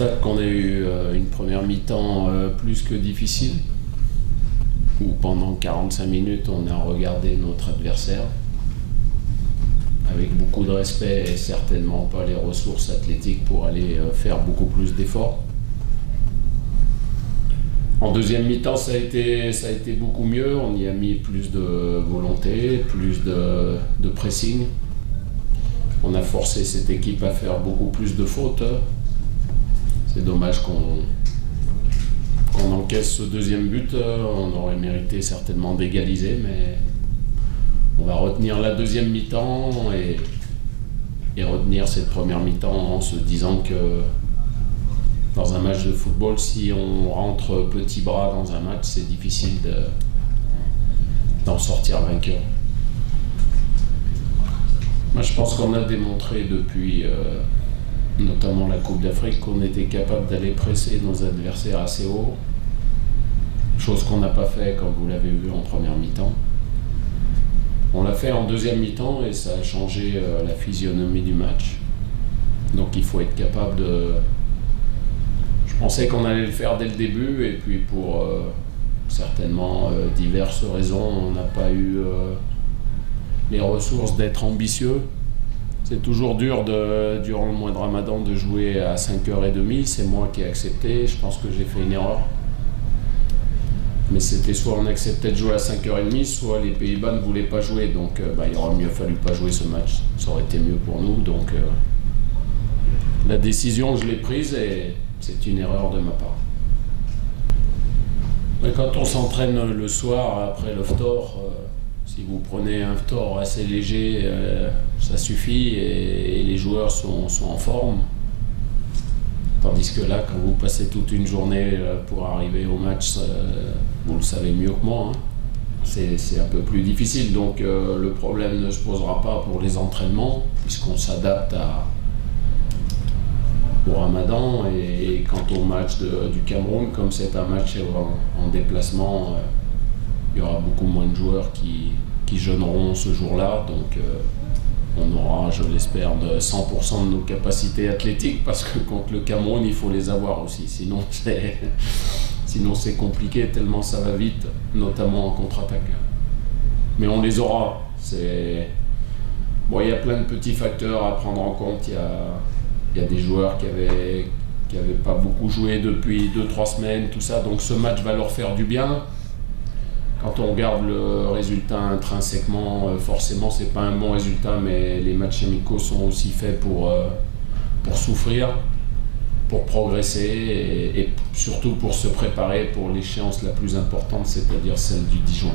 constate qu'on a eu une première mi-temps plus que difficile, où pendant 45 minutes on a regardé notre adversaire avec beaucoup de respect et certainement pas les ressources athlétiques pour aller faire beaucoup plus d'efforts. En deuxième mi-temps, ça a été beaucoup mieux. On y a mis plus de volonté, plus de pressing. On a forcé cette équipe à faire beaucoup plus de fautes. C'est dommage qu'on encaisse ce deuxième but. On aurait mérité certainement d'égaliser, mais on va retenir la deuxième mi-temps et retenir cette première mi-temps en se disant que dans un match de football, si on rentre petit bras dans un match, c'est difficile d'en sortir vainqueur. Moi, je pense qu'on a démontré depuis notamment la Coupe d'Afrique qu'on était capable d'aller presser nos adversaires assez haut, chose qu'on n'a pas fait comme vous l'avez vu en première mi-temps. On l'a fait en deuxième mi-temps et ça a changé la physionomie du match. Donc il faut être capable de... Je pensais qu'on allait le faire dès le début et puis pour certainement diverses raisons, on n'a pas eu les ressources d'être ambitieux. C'est toujours dur durant le mois de Ramadan de jouer à 5h30, c'est moi qui ai accepté, je pense que j'ai fait une erreur. Mais c'était soit on acceptait de jouer à 5h30, soit les Pays-Bas ne voulaient pas jouer, donc il aurait mieux fallu pas jouer ce match, ça aurait été mieux pour nous. Donc la décision je l'ai prise et c'est une erreur de ma part. Mais quand on s'entraîne le soir après le phtor, si vous prenez un phtor assez léger, ça suffit et les joueurs sont en forme. Tandis que là, quand vous passez toute une journée pour arriver au match, vous le savez mieux que moi, hein, c'est un peu plus difficile. Donc le problème ne se posera pas pour les entraînements, puisqu'on s'adapte au Ramadan. Et quant au match du Cameroun, comme c'est un match en déplacement, il y aura beaucoup moins de joueurs qui jeûneront ce jour-là. Donc on aura, je l'espère, de 100% de nos capacités athlétiques, parce que contre le Cameroun, il faut les avoir aussi. Sinon c'est compliqué, tellement ça va vite, notamment en contre-attaque. Mais on les aura. Bon, il y a plein de petits facteurs à prendre en compte. Il y a des joueurs qui avaient pas beaucoup joué depuis 2-3 semaines, tout ça. Donc ce match va leur faire du bien. Quand on regarde le résultat intrinsèquement, forcément c'est pas un bon résultat, mais les matchs amicaux sont aussi faits pour souffrir, pour progresser et surtout pour se préparer pour l'échéance la plus importante, c'est-à-dire celle du 10 juin.